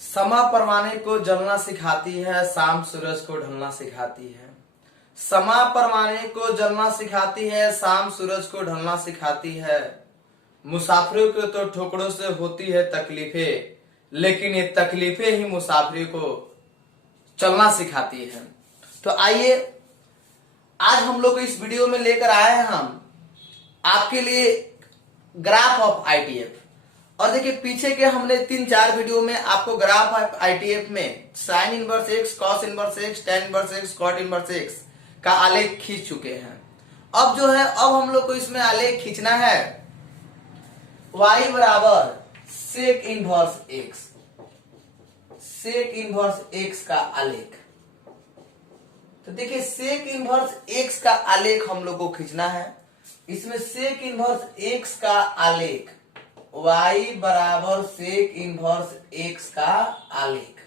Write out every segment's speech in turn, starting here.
समा परवाने को जलना सिखाती है, शाम सूरज को ढलना सिखाती है। समा परवाने को जलना सिखाती है, शाम सूरज को ढलना सिखाती है। मुसाफिरों को तो ठोकरों से होती है तकलीफें, लेकिन ये तकलीफें ही मुसाफिरों को चलना सिखाती है। तो आइए आज हम लोग इस वीडियो में लेकर आए हैं हम आपके लिए ग्राफ ऑफ आईटीएफ। और देखिए पीछे के हमने 3-4 वीडियो में आपको ग्राफ ऑफ आईटीएफ में sine inverse x, cos inverse x, tan inverse x, cot inverse x का आलेख खींच चुके हैं। अब जो है अब हम लोग को इसमें आलेख खींचना है y बराबर sec inverse x, sec inverse x का आलेख। तो देखिए सेक इनवर्स एक्स का आलेख हम लोग को खींचना है। इसमें सेक इनवर्स एक्स का आलेख y बराबर सेक इनवर्स एक्स का आलेख।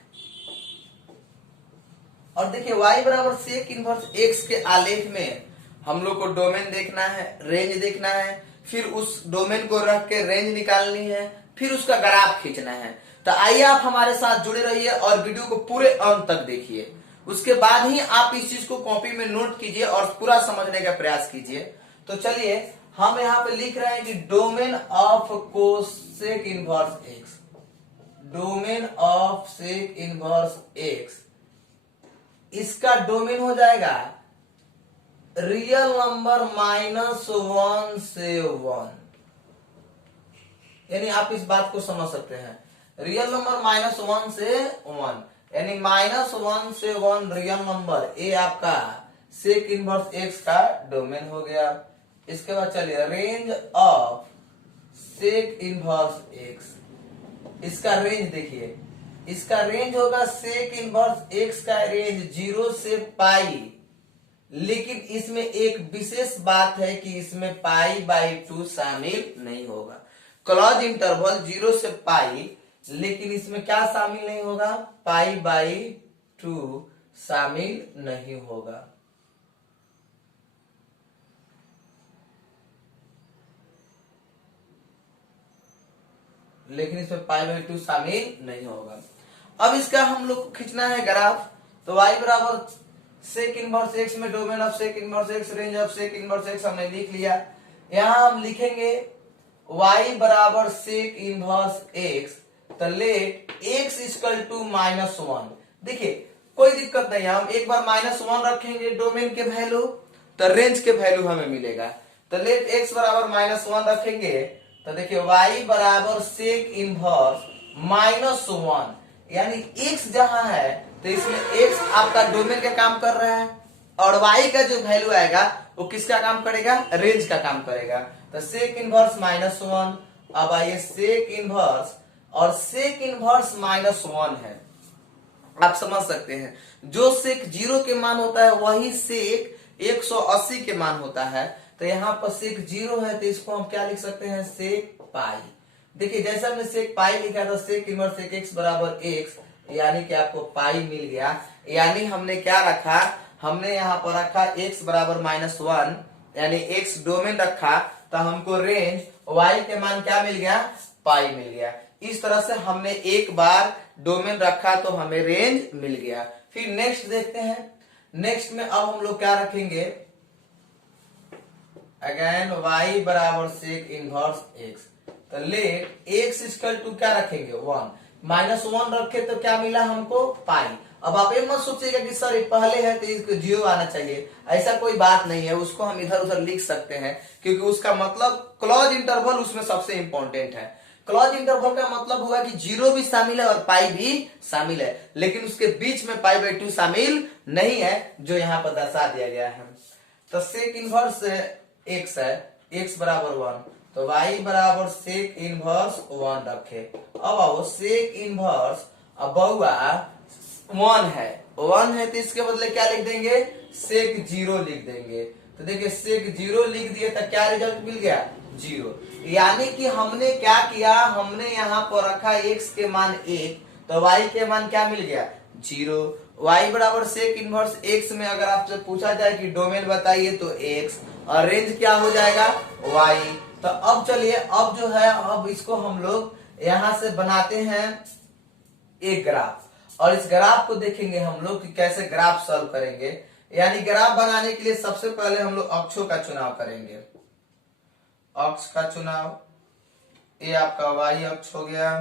और देखिए y बराबर सेक इनवर्स एक्स के आलेख में हम लोग को डोमेन देखना है, रेंज देखना है, फिर उस डोमेन को रख के रेंज निकालनी है, फिर उसका ग्राफ खींचना है। तो आइए आप हमारे साथ जुड़े रहिए और वीडियो को पूरे अंत तक देखिए। उसके बाद ही आप इस चीज को कॉपी में नोट कीजिए और पूरा समझने का प्रयास कीजिए। तो चलिए हम यहाँ पे लिख रहे हैं कि domain of cosec inverse x, domain of sec inverse x, इसका डोमेन हो जाएगा रियल नंबर -1 से 1। यानी आप इस बात को समझ सकते हैं, रियल नंबर -1 से 1, यानी -1 से 1 रियल नंबर, ये आपका सेक इनवर्स एक्स का डोमेन हो गया। इसके बाद चलिए range of sec inverse x, इसका रेंज देखिए, इसका रेंज होगा सेक इनवर्स एक्स का रेंज 0 से पाई। लेकिन इसमें एक विशेष बात है कि इसमें π/2 शामिल नहीं होगा। क्लोज इंटरवल 0 से पाई, लेकिन इसमें क्या शामिल नहीं होगा, π/2 शामिल नहीं होगा। लेकिन इसमें π/2 शामिल नहीं होगा। अब इसका हम लोग को खींचना है ग्राफ। तो y बराबर सेक इनवर्स एक्स में domain of sec inverse x, range of sec inverse x हमने लिख लिया। यहां हम लिखेंगे y बराबर सेक इनवर्स एक्स, तो लेट x इक्वल टू -1। देखिए कोई दिक्कत नहीं है, हम एक बार -1 रखेंगे डोमेन के वैल्यू, तो रेंज के वैल्यू हमें मिलेगा। तो लेट x बराबर -1 रखेंगे, तो देखिए y बराबर सेक इनवर्स -1, यानी x जहां है तो इसमें x आपका डोमेन का काम कर रहा है और y का जो वैल्यू आएगा वो किसका काम करेगा, रेंज का काम करेगा। तो सेक इनवर्स -1, अब आइए सेक इनवर्स, और सेक इनवर्स -1 है, आप समझ सकते हैं। जो सेक 0 के मान होता है वही सेक 180 के मान होता है। तो यहाँ पर सेक 0 है तो इसको हम क्या लिख सकते हैं, सेक पाई। देखिए जैसे हमने सेक पाई लिखा था, सेक इनवर्स सेक एक्स बराबर एक्स, यानी कि आपको पाई मिल गया। यानी हमने क्या रखा, हमने यहाँ पर रखा x बराबर -1, यानी x डोमेन रखा, तो हमको रेंज y के मान क्या मिल गया, पाई मिल गया। इस तरह से हमने एक बार डोमेन रखा तो हमें रेंज मिल गया। फिर नेक्स्ट देखते हैं। नेक्स्ट में अब हम लोग क्या रखेंगे, अगेन y बराबर सेक इनवर्स x, तो लेट x इक्वल टू क्या रखेंगे, 1, -1 रखे तो क्या मिला हमको, पाई। अब आप ये मत सोचिएगा कि सर ये पहले है तो इसको 0 आना चाहिए, ऐसा कोई बात नहीं है। उसको हम इधर उधर लिख सकते हैं, क्योंकि उसका मतलब क्लोज इंटरवल उसमें सबसे इंपॉर्टेंट है। क्लोज इंटरवल का मतलब हुआ कि 0 भी शामिल है और पाई भी शामिल है, लेकिन उसके बीच में π/2 शामिल नहीं है, जो यहाँ पर दर्शा दिया गया है। तो सेक इनवर्स एक्स है, x बराबर 1, तो y बराबर सेक इनवर्स 1 रखे। अब आओ सेक इनवर्स, अब बहुआ 1 है तो इसके बदले क्या लिख देंगे, सेक 0 लिख देंगे। तो देखिए सेक 0 लिख दिए तो क्या रिजल्ट मिल गया, 0। यानी कि हमने क्या किया, हमने यहाँ पर रखा x के मान 1, तो y के मान क्या मिल गया, 0। y बराबर सेक इनवर्स x में अगर आपसे पूछा जाए कि डोमेन बताइए तो x, और रेंज क्या हो जाएगा, y। तो अब चलिए अब जो है, अब इसको हम लोग यहां से बनाते हैं एक ग्राफ। और इस ग्राफ को देखेंगे हम लोग कि कैसे ग्राफ सॉल्व करेंगे। यानी ग्राफ बनाने के लिए सबसे पहले हम लोग अक्षों का चुनाव करेंगे। अक्ष का चुनाव, ये आपका वाई अक्ष हो गया,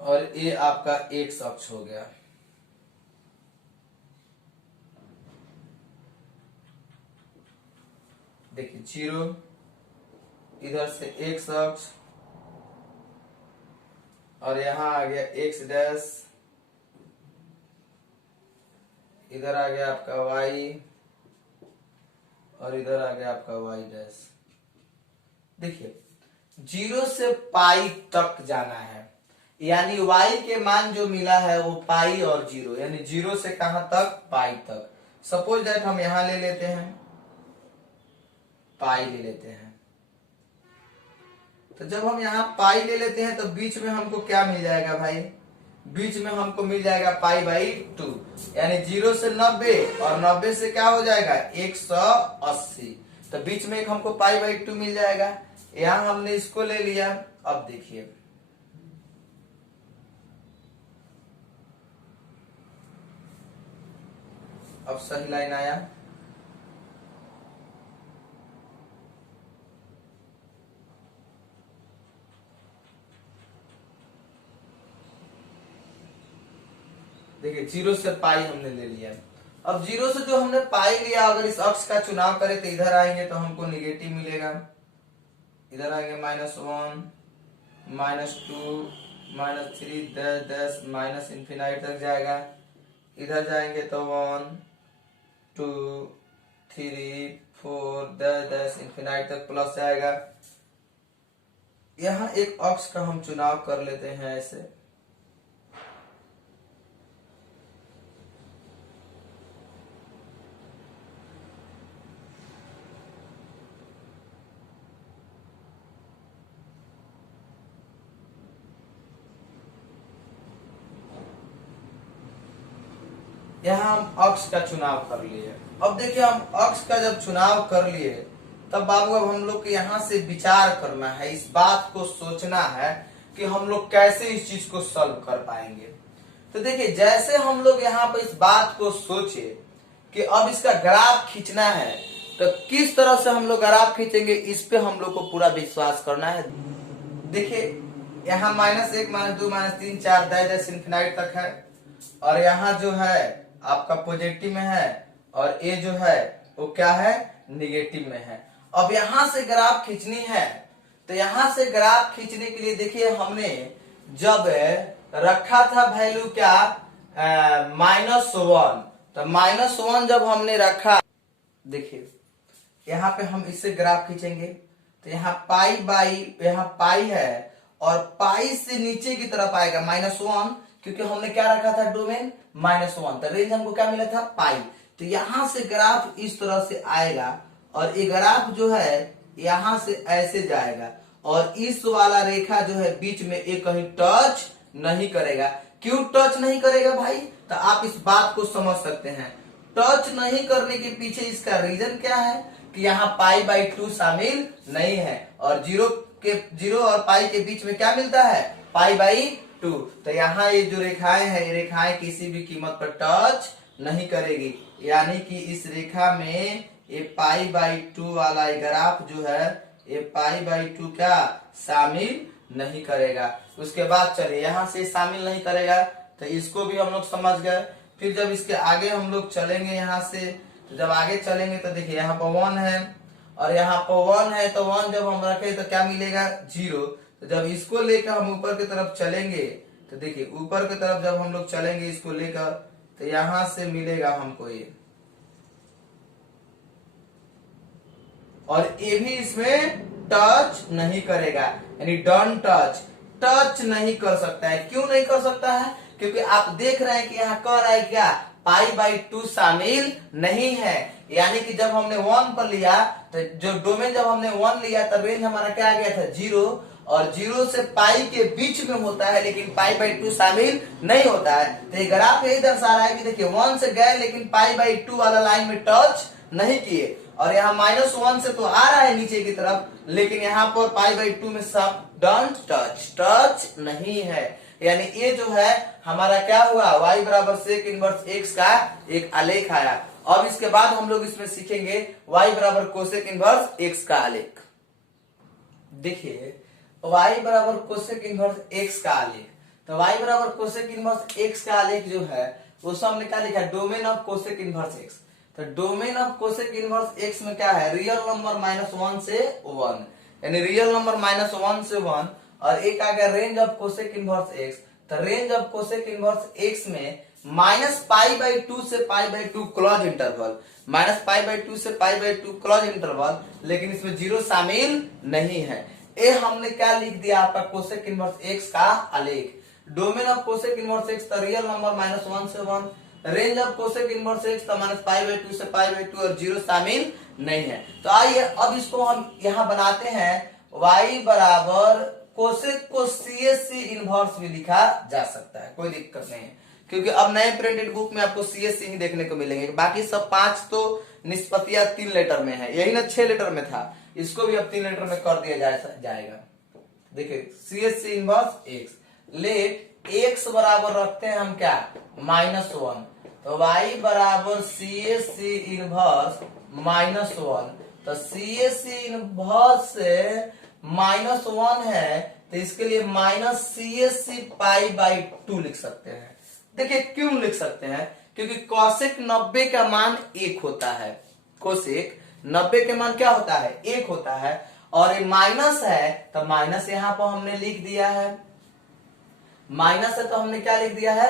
और ये आपका एक्स अक्ष हो गया। देखिए 0, इधर से एक्स अक्ष, और यहां आ गया एक्स डैश, इधर आ गया आपका वाई, और इधर आ गया आपका वाई डैश। देखिए 0 से पाई तक जाना है, यानी y के मान जो मिला है वो पाई और 0, यानी 0 से कहां तक, पाई तक। सपोज दैट हम यहां ले लेते हैं, पाई ले लेते हैं। तो जब हम यहां पाई ले लेते हैं तो बीच में हमको क्या मिल जाएगा भाई, बीच में हमको मिल जाएगा पाई बाई 2, यानी 0 से 90, और 90 से क्या हो जाएगा 180। तो बीच में एक हमको पाई बाई 2 मिल जाएगा। यहां हमने इसको ले लिया। अब देखिए अब सही लाइन आया। देखिए 0 से पाई हमने ले लिया। अब 0 से जो हमने पाई लिया, अगर इस अक्ष का चुनाव करें तो इधर आएंगे तो हमको निगेटिव मिलेगा। इधर आएंगे -1, -2, -3, डैश डैश माइनस इन्फिनाइट तक जाएगा। इधर जाएंगे तो 1, 2, 3, 4, डैश डैश इन्फिनाइट तक प्लस जाएगा। यहां एक अक्ष का हम चुनाव कर लेते हैं ऐसे। यहां हम अक्ष का चुनाव कर लिए। अब देखिए हम अक्ष का जब चुनाव कर लिए तब बाबू अब हम लोग को यहाँ से विचार करना है, इस बात को सोचना है कि हम लोग कैसे इस चीज को सॉल्व कर पाएंगे। तो देखिए जैसे हम लोग यहाँ पर इस बात को सोचे कि अब इसका ग्राफ खींचना है, तो किस तरह से हम लोग ग्राफ खींचेंगे, इस पे हम लोग को पूरा विश्वास करना है। देखिए यहाँ -1, -2, -3, 4 डैश इन्फिनाइट तक है, और यहाँ जो है आपका पॉजिटिव में है, और ये जो है वो क्या है, निगेटिव में है। अब यहां से ग्राफ खींचनी है, तो यहां से ग्राफ खींचने के लिए देखिए हमने जब रखा था वैल्यू क्या, -1, तो -1 जब हमने रखा, देखिए यहाँ पे हम इससे ग्राफ खींचेंगे तो यहाँ पाई बाई, यहाँ पाई है, और पाई से नीचे की तरफ आएगा -1, क्योंकि हमने क्या रखा था डोमेन -1, तो रेंज हमको क्या मिला था, पाई। तो यहां से ग्राफ इस तरह से आएगा, और ये ग्राफ जो है यहां से ऐसे जाएगा, और इस वाला रेखा जो है बीच में एक कहीं टच नहीं करेगा। क्यों टच नहीं करेगा भाई, तो आप इस बात को समझ सकते हैं। टच नहीं करने के पीछे इसका रीजन क्या है कि यहाँ पाई बाई 2 शामिल नहीं है, और 0 और पाई के बीच में क्या मिलता है, पाई बाई 2। तो यहाँ ये जो रेखाएं हैं, ये रेखाएं किसी भी कीमत पर टच नहीं करेगी, यानी कि इस रेखा में ये पाई बाई 2 वाला ग्राफ जो है ये पाई बाई 2 क्या शामिल नहीं करेगा। उसके बाद चलिए यहाँ से शामिल नहीं करेगा, तो इसको भी हम लोग समझ गए। फिर जब इसके आगे हम लोग चलेंगे यहाँ से, तो जब आगे चलेंगे तो देखिए यहाँ पर 1 है, और यहाँ पर 1 है, तो 1 जब हम रखे तो क्या मिलेगा, 0। तो जब इसको लेकर हम ऊपर की तरफ चलेंगे, तो देखिए ऊपर की तरफ जब हम लोग चलेंगे इसको लेकर, तो यहां से मिलेगा हमको ये, और ये भी इसमें टच नहीं करेगा, यानी डोंट टच, टच नहीं कर सकता है। क्यों नहीं कर सकता है, क्योंकि आप देख रहे हैं कि यहाँ कह रहा है क्या, पाई बाई 2 शामिल नहीं है। यानी कि जब हमने 1 पर लिया, तो जो डोमेन जब हमने 1 लिया तो रेंज हमारा क्या आ गया था, 0, और 0 से पाई के बीच में होता है, लेकिन पाई बाई 2 शामिल नहीं होता है। तो ये ग्राफ यही दर्शा रहा है कि देखिए 1 से गए लेकिन पाई बाई 2 वाला लाइन में टच नहीं किए। और यहाँ -1 से तो आ रहा है नीचे की तरफ, लेकिन यहाँ पर π/2 में सब डोंट टच नहीं है। यानी ये जो है हमारा क्या हुआ, y बराबर सेक इनवर्स x का एक आलेख आया। अब इसके बाद हम लोग इसमें सीखेंगे y बराबर कोसेक इनवर्स x का आलेख। देखिए y बराबर कोसेक इनवर्स x का आलेख, तो y बराबर कोसेक इनवर्स x का आलेख जो है उसको हमने क्या लिखा, domain of cosec inverse x। तो domain of cosec inverse x में क्या है, रियल नंबर -1 से 1, यानी रियल नंबर -1 से 1, और एक आ गया range of cosec inverse x। तो range of cosec inverse x में -π/2 से π/2 क्लोज इंटरवल, -π/2 से π/2 क्लोज इंटरवल, लेकिन इसमें जीरो शामिल नहीं है। ये हमने क्या लिख दिया आपका कोसेक इनवर्स x का आलेख। Domain of cosec inverse x तो रियल नंबर -1 से 1, range of cosec inverse x तो -π/2 से π/2 और जीरो शामिल नहीं है। तो आइए अब इसको हम यहाँ बनाते हैं, y बराबर कोसेक को CSC इनवर्स भी लिखा जा सकता है, कोई दिक्कत नहीं है, क्योंकि अब नए प्रिंटेड बुक में आपको CSC ही देखने को मिलेंगे। बाकी सब 5 तो निष्पत्तियां 3 लेटर में है, यही ना 6 लेटर में था, इसको भी अब 3 लेटर में कर दिया जाएगा। देखिए CSC inverse x, let x बराबर रखते हैं हम क्या, -1, तो y बराबर CSC इनवर्स -1, तो CSC इनवर्स से -1 है, तो इसके लिए -CSC π/2 लिख सकते हैं। देखिए क्यों लिख सकते हैं, क्योंकि कोसेक 90 का मान 1 होता है, कोसेक 90 के मान क्या होता है, 1 होता है, और ये माइनस है तो माइनस यहाँ पर हमने लिख दिया है, माइनस है तो हमने क्या लिख दिया है,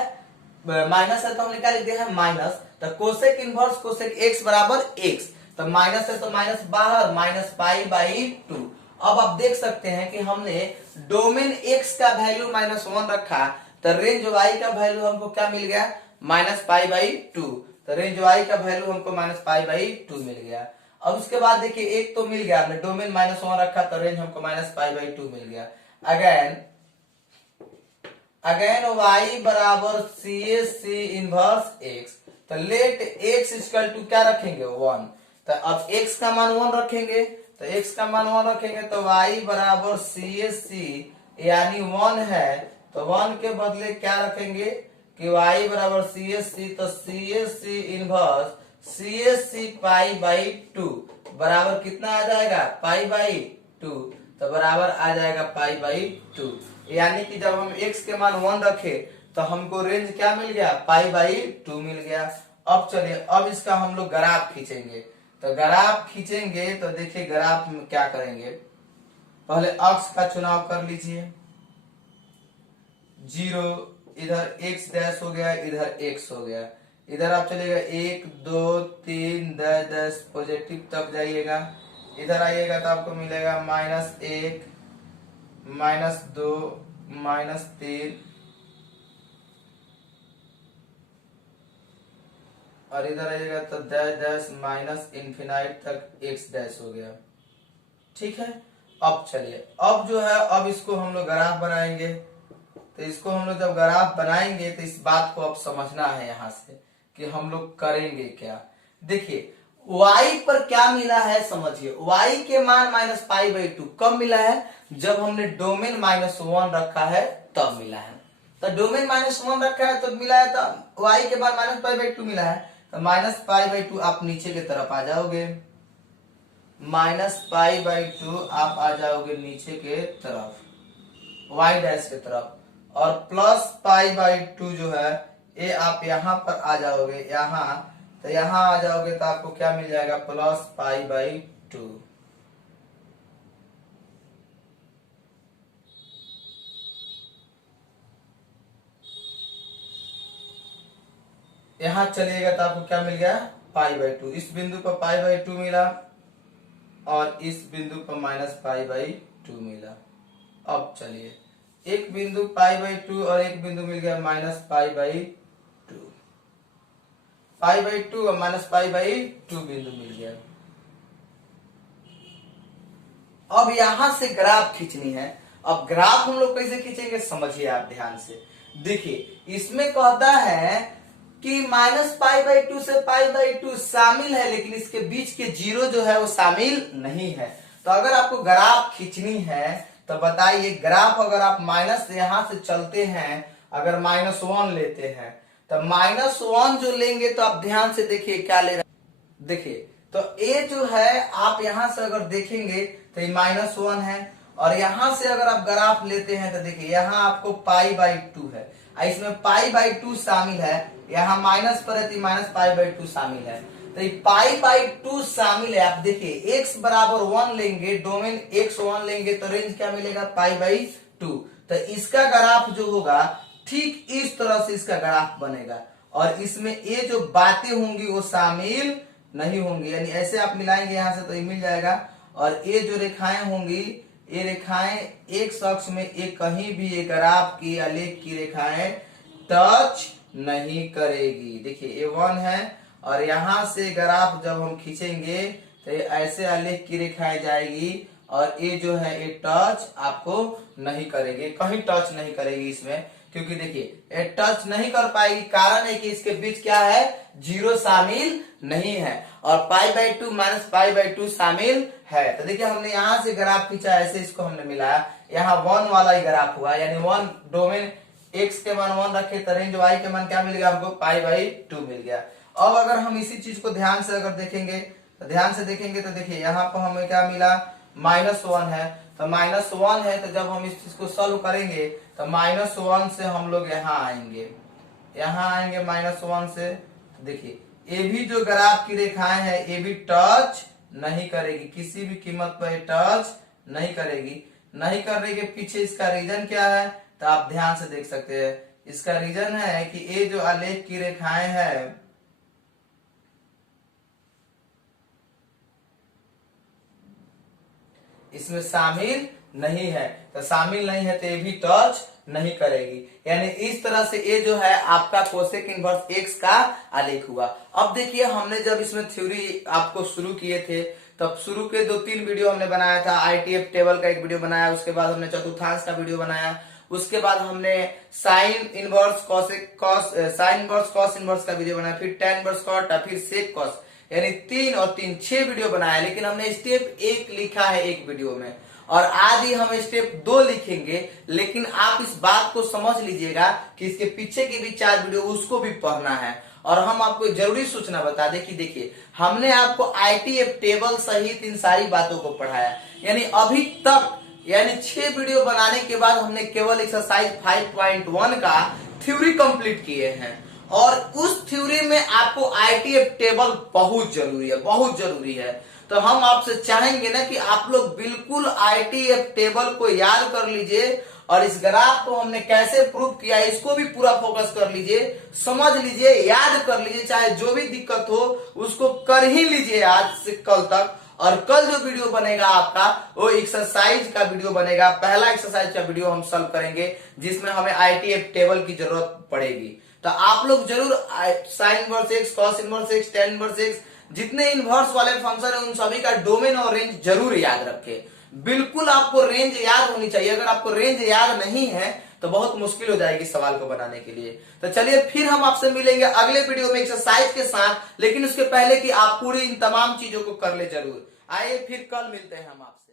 माइनस है तो हमने क्या लिख दिया है, माइनस। तो कोसेक इनवर्स कोसेक x बराबर x, तो माइनस है तो माइनस बाहर, -π/2। अब आप देख सकते हैं कि हमने डोमेन x का वैल्यू -1 रखा, तो रेंज y का वैल्यू हमको क्या मिल गया, -π/2, तो रेंज y का वैल्यू हमको -π/2 मिल गया। अब उसके बाद देखिए एक तो मिल गया, हमने डोमेन -1 रखा तो रेंज हमको -π/2 मिल गया। अगेन y बराबर CSC इनवर्स x, तो लेट x इक्वल टू क्या रखेंगे, 1, तो अब x का मान 1 रखेंगे, तो x का मान 1 रखेंगे, तो y बराबर CSC यानी 1 है, तो 1 के बदले क्या रखेंगे कि y बराबर CSC, तो CSC इनवर्स CSC π/2 बराबर कितना आ जाएगा, π/2, तो बराबर आ जाएगा π/2। यानी कि जब हम x के मान 1 रखे तो हमको रेंज क्या मिल गया, π/2 मिल गया। अब चलिए अब इसका हम लोग ग्राफ खींचेंगे, तो ग्राफ खींचेंगे तो देखिए ग्राफ में क्या करेंगे, पहले अक्ष का चुनाव कर लीजिए, 0, इधर x डैश हो गया, इधर x हो गया, इधर आप चलिएगा 1 2 3 10 पॉजिटिव तक जाइएगा, इधर आइएगा तो आपको मिलेगा -1 -2 -3, और इधर आइएगा तो -इनफिनाइट तक x डैश हो गया। ठीक है, अब चलिए अब जो है अब इसको हम लोग ग्राफ बनाएंगे, तो इसको हम लोग जब ग्राफ बनाएंगे तो इस बात को अब समझना है यहाँ से कि हम लोग करेंगे क्या। देखिए y पर क्या मिला है समझिए, y के मान -π/2 कब मिला है, जब हमने डोमेन -1 रखा है तब मिला है। तो डोमेन -1 रखा है तो मिला है, तो y के मान -π/2 मिला है, तो -π/2 आप नीचे की तरफ आ जाओगे, -π/2 आप आ जाओगे नीचे के तरफ, y डैश के तरफ, और +π/2 जो है ये आप यहाँ पर आ जाओगे, यहाँ तो यहाँ आ जाओगे तो आपको क्या मिल जाएगा, +π/2। यहाँ चलिएगा तो आपको क्या मिल गया, π/2। इस बिंदु पर π/2 मिला और इस बिंदु पर -π/2 मिला। अब चलिए एक बिंदु π/2 और एक बिंदु मिल गया -π/2, π/2 और -π/2 बिंदु मिल गया। अब यहां से ग्राफ खींचनी है। अब ग्राफ हम लोग कैसे खींचेंगे समझिए आप ध्यान से। देखिए इसमें कहता है कि -π/2 से π/2 शामिल है, लेकिन इसके बीच के जीरो जो है वो शामिल नहीं है। तो अगर आपको ग्राफ खींचनी है तो बताइए, ग्राफ अगर आप माइनस यहां से चलते हैं, अगर -1 लेते हैं तो -1 जो लेंगे तो आप ध्यान से देखिए क्या ले रहे हैं। देखिए तो ए जो है आप यहां से अगर देखेंगे तो ये -1 है, और यहां से अगर आप ग्राफ लेते हैं तो देखिए यहाँ आपको π/2 है, इसमें π/2 शामिल है, यहाँ माइनस पर है तो -π/2 शामिल है। तो ये π/2 शामिल है। आप देखिए x बराबर 1 लेंगे, डोमेन x1 लेंगे तो रेंज क्या मिलेगा, π/2। तो इसका ग्राफ जो होगा ठीक इस तरह से इसका ग्राफ बनेगा, और इसमें ये जो बातें होंगी वो शामिल नहीं होंगी, यानी ऐसे आप मिलाएंगे यहां से तो ये मिल जाएगा। और ये जो रेखाएं होंगी, ये रेखाएं एक अक्ष में एक कहीं भी ये ग्राफ की आलेख की रेखाएं टच नहीं करेगी। देखिए ये 1 है, और यहां से ग्राफ जब हम खींचेंगे तो ये ऐसे आलेख की रेखाएं जाएगी, और ये जो है ये टच आपको नहीं करेगी, कहीं टच नहीं करेगी इसमें, क्योंकि देखिए ये टच नहीं कर पाएगी। कारण है कि इसके बीच क्या है, जीरो शामिल नहीं है, और π/2 -π/2 शामिल है। तो देखिए हमने यहां से ग्राफ खींचा, ऐसे इसको हमने मिलाया, यहाँ 1 वाला ही ग्राफ हुआ, यानी 1 डोमेन x के मान 1 रखे तो रेंज y के मान क्या मिल गया हमको, π/2 मिल गया। अब अगर हम इसी चीज को ध्यान से अगर देखेंगे तो देखिए यहाँ पर हमें क्या मिला, -1 है, तो -1 है, तो जब हम इस चीज को सॉल्व करेंगे तो -1 से हम लोग यहाँ आएंगे -1 से। देखिए ये भी जो ग्राफ की रेखाएं है ये भी टच नहीं करेगी, किसी भी कीमत पर टच नहीं करेगी। नहीं करने के पीछे इसका रीजन क्या है, तो आप ध्यान से देख सकते हैं। इसका रीजन है कि ये जो आलेख की रेखाएं है, इसमें शामिल नहीं है, तो शामिल नहीं है तो ये भी टच नहीं करेगी। यानी इस तरह से ये जो है आपका कोसेक इनवर्स एक्स का आलेख हुआ। अब देखिए हमने जब इसमें थ्योरी आपको शुरू किए थे, तब शुरू के 2-3 वीडियो हमने बनाया था। ITF टेबल का एक वीडियो बनाया, उसके बाद हमने चतुर्थांश का वीडियो बनाया, उसके बाद हमने साइन इनवर्स कॉस इनवर्स का वीडियो बनाया, फिर tan इनवर्स कॉट, फिर सेक कॉस, यानी 3 और 3 6 वीडियो बनाया। लेकिन हमने स्टेप 1 लिखा है एक वीडियो में, और आज ही हम स्टेप 2 लिखेंगे। लेकिन आप इस बात को समझ लीजिएगा कि इसके पीछे की भी 4 वीडियो उसको भी पढ़ना है। और हम आपको जरूरी सूचना बता दें कि देखिए हमने आपको ITF टेबल सहित इन सारी बातों को पढ़ाया, यानी अभी तक 6 वीडियो बनाने के बाद हमने केवल एक्सरसाइज 5.1 का थ्योरी कंप्लीट किए हैं। और उस थ्योरी में आपको ITF टेबल बहुत जरूरी है। तो हम आपसे चाहेंगे ना कि आप लोग बिल्कुल ITF टेबल को याद कर लीजिए, और इस ग्राफ को हमने कैसे प्रूव किया इसको भी पूरा फोकस कर लीजिए, समझ लीजिए, याद कर लीजिए, चाहे जो भी दिक्कत हो उसको कर ही लीजिए आज से कल तक। और कल जो वीडियो बनेगा आपका वो एक्सरसाइज का वीडियो बनेगा, पहला एक्सरसाइज का वीडियो हम सॉल्व करेंगे, जिसमें हमें ITF टेबल की जरूरत पड़ेगी। तो आप लोग जरूर sign inverse x, cos inverse x, tan inverse x, जितने इनवर्स वाले फंक्शन है उन सभी का डोमेन और रेंज जरूर याद रखें। बिल्कुल आपको रेंज याद होनी चाहिए। अगर आपको रेंज याद नहीं है तो बहुत मुश्किल हो जाएगी सवाल को बनाने के लिए। तो चलिए फिर हम आपसे मिलेंगे अगले वीडियो में एक्सरसाइज के साथ, लेकिन उसके पहले कि आप पूरी इन तमाम चीजों को कर ले जरूर। आइए फिर कल मिलते हैं हम आपसे।